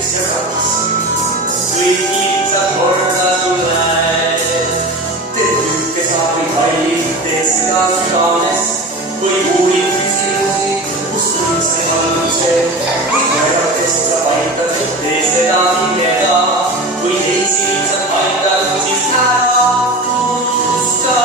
üks ja kaks, kõigil saab korda tuleb. teed tüüke saab või kallid, teed seda südames või uurid küsimusi, kus üldse alguse. või koeratest saab aidata, tee seda hingeda või teisi lihtsalt aidata, siis ära unusta.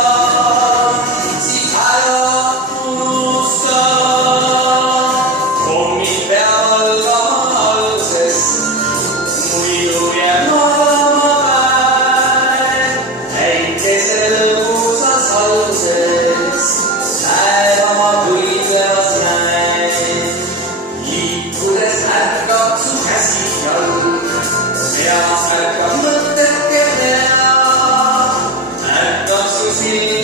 See